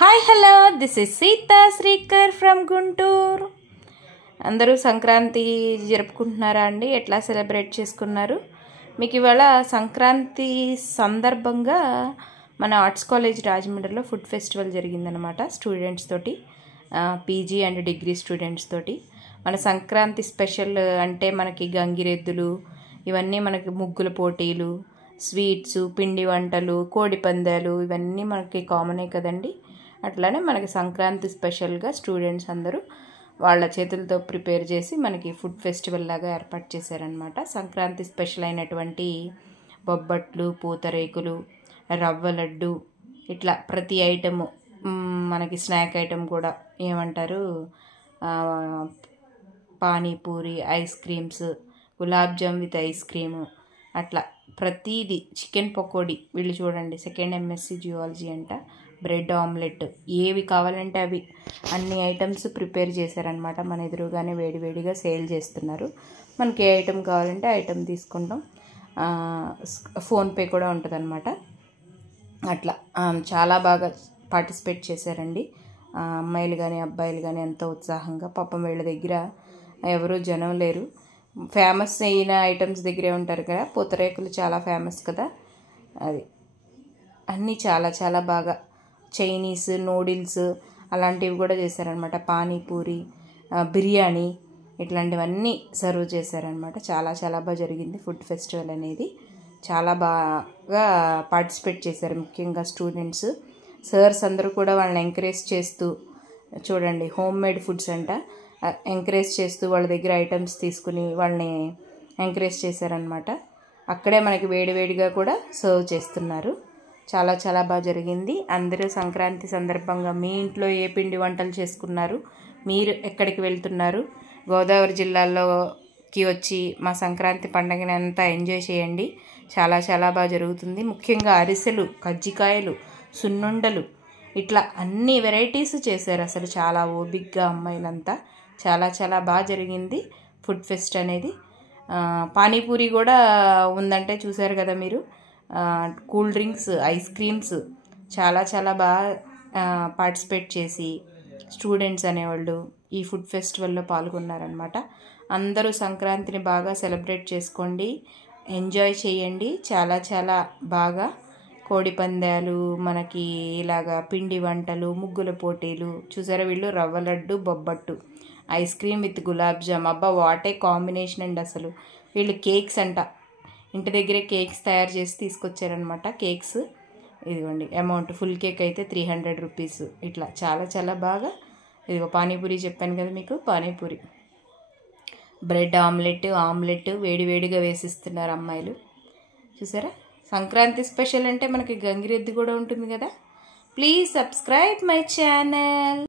Hi hello this is Sita Srikar from Guntur. అందరూ సంక్రాంతి జరుపుకుంటున్నారా అండి? ఎట్లా సెలబ్రేట్ చేసుకున్నారు? మీకు ఇవాళ సంక్రాంతి సందర్భంగా మన ఆర్ట్స్ కాలేజ్ రాజమండ్రిలో ఫుడ్ ఫెస్టివల్ జరిగిందనమాట. స్టూడెంట్స్ తోటి, పీజీ అండ్ డిగ్రీ స్టూడెంట్స్ తోటి. మన సంక్రాంతి స్పెషల్ అంటే మనకి గంగిరెద్దులు, ఇవన్నీ మనకి ముగ్గుల పోటీలు, స్వీట్స్, పిండి వంటలు, కోడి పందాలు, ఇవన్నీ మనకి కామనే కదండి. అట్లానే మనకి సంక్రాంతి స్పెషల్గా స్టూడెంట్స్ అందరూ వాళ్ళ చేతులతో ప్రిపేర్ చేసి మనకి ఫుడ్ ఫెస్టివల్ లాగా ఏర్పాటు చేశారనమాట. సంక్రాంతి స్పెషల్ అయినటువంటి బొబ్బట్లు, పూతరేకులు, రవ్వ లడ్డు, ఇట్లా ప్రతి ఐటము, మనకి స్నాక్ ఐటమ్ కూడా ఏమంటారు, panipuri, ice creams, gulab jam with ice cream, అట్లా ప్రతీది, చికెన్ పకోడీ, వీళ్ళు చూడండి సెకండ్ ఎంఎస్సి జియాలజీ అంట, బ్రెడ్ ఆమ్లెట్, ఏవి కావాలంటే అవి అన్ని ఐటమ్స్ ప్రిపేర్ చేశారనమాట. మన ఎదురుగానే వేడివేడిగా సేల్ చేస్తున్నారు. మనకి ఏ ఐటమ్ కావాలంటే ఐటమ్ తీసుకుంటాం. ఫోన్పే కూడా ఉంటుందన్నమాట. అట్లా చాలా బాగా పార్టిసిపేట్ చేశారండి అమ్మాయిలు కానీ అబ్బాయిలు కానీ. ఎంతో ఉత్సాహంగా, పాపం వీళ్ళ దగ్గర ఎవరు జనం లేరు. ఫేమస్ అయిన ఐటమ్స్ దగ్గరే ఉంటారు కదా. పూతరేకులు చాలా ఫేమస్ కదా. అది అన్నీ చాలా చాలా బాగా, చైనీస్, నూడిల్స్ అలాంటివి కూడా చేశారనమాట. పానీపూరి, బిర్యానీ, ఇట్లాంటివన్నీ సర్వ్ చేశారనమాట. చాలా చాలా బాగా జరిగింది ఫుడ్ ఫెస్టివల్ అనేది. చాలా బాగా పార్టిసిపేట్ చేశారు, ముఖ్యంగా స్టూడెంట్స్. సర్స్ అందరూ కూడా వాళ్ళని ఎంకరేజ్ చేస్తూ, చూడండి హోమ్ మేడ్ ఫుడ్స్ అంట, ఎంకరేజ్ చేస్తూ వాళ్ళ దగ్గర ఐటమ్స్ తీసుకుని వాళ్ళని ఎంకరేజ్ చేశారనమాట. అక్కడే మనకి వేడివేడిగా కూడా సర్వ్ చేస్తున్నారు. చాలా చాలా బాగా జరిగింది. అందరూ సంక్రాంతి సందర్భంగా మీ ఇంట్లో ఏ పిండి వంటలు చేసుకున్నారు, మీరు ఎక్కడికి వెళ్తున్నారు, గోదావరి జిల్లాలోకి వచ్చి మా సంక్రాంతి పండుగని అంతా ఎంజాయ్ చేయండి. చాలా చాలా బాగా జరుగుతుంది. ముఖ్యంగా అరిసెలు, కజ్జికాయలు, సున్నుండలు, ఇట్లా అన్ని వెరైటీస్ చేశారు. అసలు చాలా ఓపిక్గా అమ్మాయిలంతా. చాలా చాలా బాగా జరిగింది ఫుడ్ ఫెస్ట్ అనేది. పానీపూరి కూడా ఉందంటే చూశారు కదా మీరు. కూల్ డ్రింక్స్, ఐస్ క్రీమ్స్, చాలా చాలా బాగా పార్టిసిపేట్ చేసి స్టూడెంట్స్ అనేవాళ్ళు ఈ ఫుడ్ ఫెస్టివల్లో పాల్గొన్నారనమాట. అందరూ సంక్రాంతిని బాగా సెలబ్రేట్ చేసుకోండి, ఎంజాయ్ చేయండి. చాలా చాలా బాగా కోడి పందాలు, మనకి ఇలాగా పిండి వంటలు, ముగ్గుల పోటీలు, చూసారా వీళ్ళు రవ్వ laddu, bobbattu, ice cream with gulab jam. అబ్బా వాటే కాంబినేషన్ అండి అసలు. వీళ్ళు కేక్స్ అంట, ఇంటి దగ్గరే కేక్స్ తయారు చేసి తీసుకొచ్చారనమాట. కేక్స్ ఇదిగోండి, అమౌంట్ ఫుల్ కేక్ అయితే 300 రూపీస్. ఇట్లా చాలా చాలా బాగా. ఇదిగో పానీపూరి చెప్పాను కదా మీకు, పానీపూరి, బ్రెడ్ ఆమ్లెట్ వేడివేడిగా వేసిస్తున్నారు అమ్మాయిలు. చూసారా, సంక్రాంతి స్పెషల్ అంటే మనకి గంగిరెద్దు కూడా ఉంటుంది కదా. Please subscribe my channel.